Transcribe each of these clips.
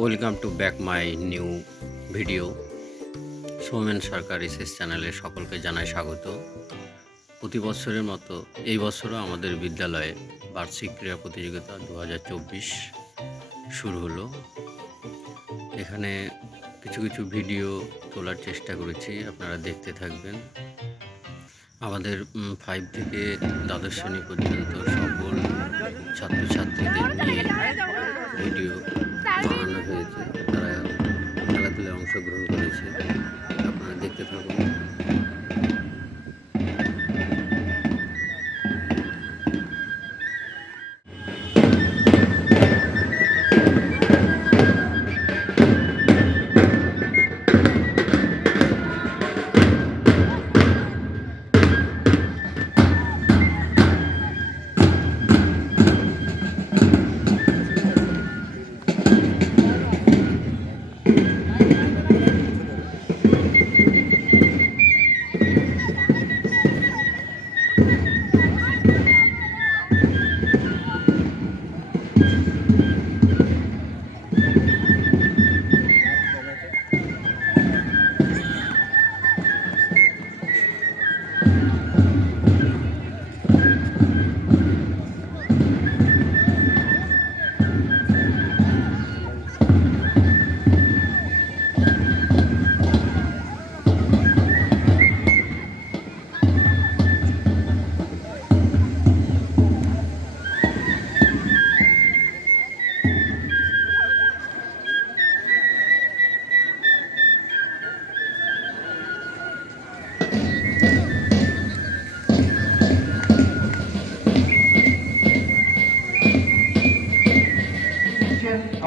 Welcome to back my new video. Soumen Sarkar research চ্যানেলে সকলকে জানাই স্বাগত। প্রতি বছরের মতো এই বছরও আমাদের বিদ্যালয়ে বার্ষিক ক্রীড়া প্রতিযোগিতা 2024 শুরু হলো। এখানে কিছু কিছু ভিডিও তোলার চেষ্টা করেছি, আপনারা দেখতে থাকবেন। আমাদের 5 থেকে দ্বাদশ শ্রেণী পর্যন্ত সকল ছাত্রছাত্রীদের নিয়ে ভিডিও বানানো হয়েছে। তারা খেলাধুলায় অংশগ্রহণ করেছে, আপনারা দেখতে থাকুন।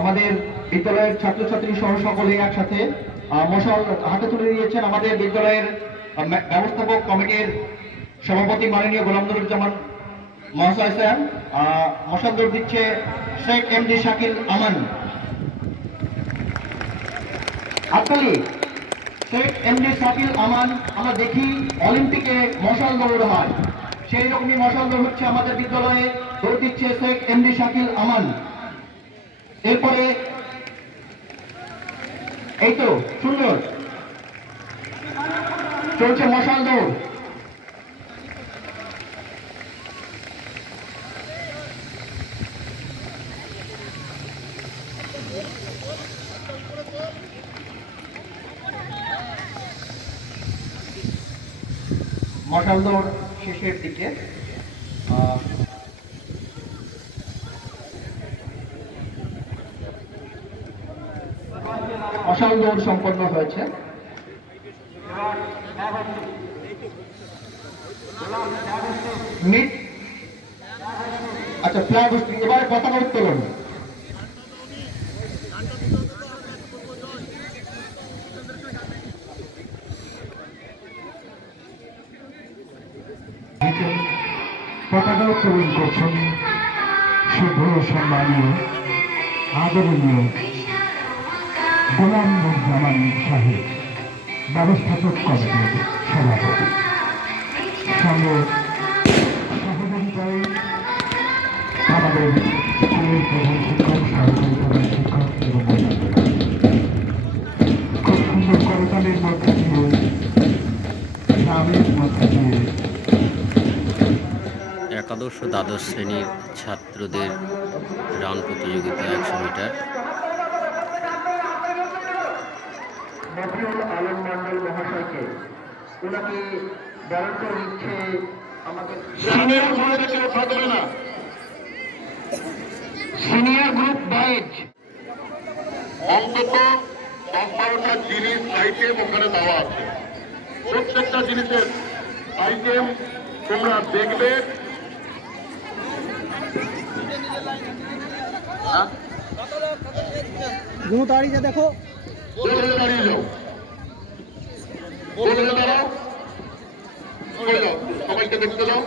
আমাদের বিদ্যালয়ের ছাত্রছাত্রী সহ সকলে একসাথে মশাল হাতে তুলে দিয়েছেন আমাদের বিদ্যালয়ের ব্যবস্থাপক কমিটির সভাপতি মাননীয় গোলাম নুরুজ্জামান মহাশয় স্যার। মশাল দৌড় দিচ্ছে শেখ এমডি শাকিল আমান। হাততালি। শেখ এমডি শাকিল আমান। আমরা দেখি অলিম্পিকে মশাল দৌড় হয়, সেই রকমই মশাল দৌড় হচ্ছে আমাদের বিদ্যালয়ে। দৌড় দিচ্ছে শেখ এমডি শাকিল আমান। এরপরে এই তো সুন্দর চলছে মশাল দৌড়। মশাল দৌড় শেষের দিকে মশাল দৌড় সম্পন্ন হয়েছে। আচ্ছা, ফ্ল্যাগ এবারে পতাকা উত্তোলন। পতাকা উত্তোলন করছেন শুভ সম্মানীয় আদরণীয় গোলাম নুরুজ্জামান সাহেব, ব্যবস্থাপক কমিটির সভাপতি। সঙ্গে সহযোগিতায় আমাদের স্কুলের প্রধান শিক্ষক, সহকারী প্রধান শিক্ষক এবং খুব সুন্দর করতালির মধ্যে দিয়ে, নামের মধ্যে দিয়ে একাদশ ও দ্বাদশ শ্রেণীর ছাত্রদের রান প্রতিযোগিতা 100 মিটার। নফিউল আলম মন্ডল মহাশয়কে ওনাকে বরণ করে নিচ্ছে আমাদের সিনিয়র গ্রুপ বাইজ। অন্তত 10-12টা জিনিস আইটেম ওখানে দেওয়া আছে। প্রত্যেকটা জিনিসের আইটেম তোমরা দেখবে। দেখো দাঁড়িয়ে যাও, দাঁড়াও, চলে যাও, সবাইকে দেখতে দাও।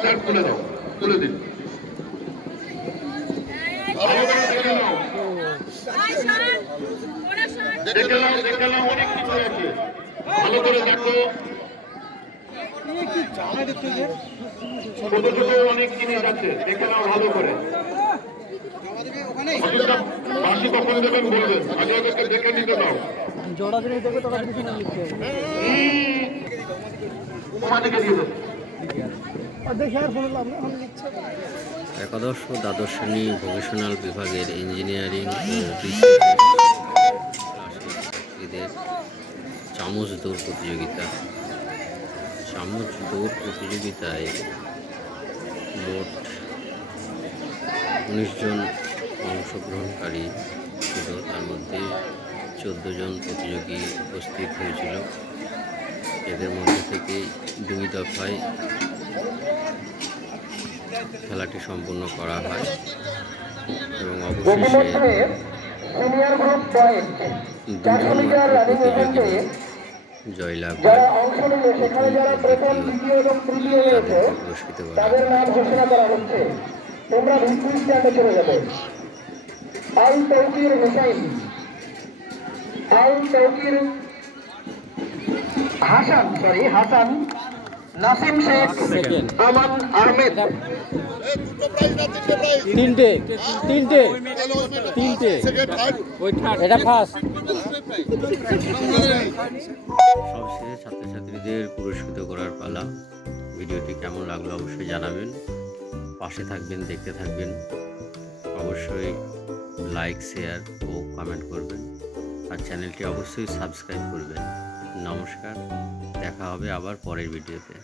স্যার তুলে দাও, তুলে দিন। দেখে নাও, অনেক কিছু আছে, ভালো করে দেখো। ছোট ছোট অনেক জিনিস আছে, দেখে নাও ভালো করে। অসুবিধা বাসি কখন দেবেন বলবেন, আগে ওদেরকে দেখে নিতে দাও। তোমাদেরকে দিয়ে দেবো। একাদশ ও দ্বাদশ শ্রেণী ভোকেশনাল বিভাগের ইঞ্জিনিয়ারিং ও ছাত্রীদের চামচ দৌড় প্রতিযোগিতা। চামচ দৌড় প্রতিযোগিতায় মোট 19 জন অংশগ্রহণকারী ছিল, তার মধ্যে 14 জন প্রতিযোগী উপস্থিত হয়েছিল। এদের মধ্যে থেকে 2 দফায় খেলাটি সম্পন্ন করা হয় এবং অবশেষে 2 জন মাত্র প্রতিযোগী জয়লাভ করে তাদেরকে পুরস্কৃত করা হয়। হাসান নাসিম শেখ আমান আহমেদ তিনটে এটা ফার্স্ট। সবশেষে ছাত্রছাত্রীদের পুরস্কৃত করার পালা। ভিডিওটি কেমন লাগলো অবশ্যই জানাবেন, পাশে থাকবেন, দেখতে থাকবেন, অবশ্যই লাইক, শেয়ার ও কমেন্ট করবেন, আর চ্যানেলটি অবশ্যই সাবস্ক্রাইব করবেন। নমস্কার, দেখা হবে আবার পরের ভিডিওতে।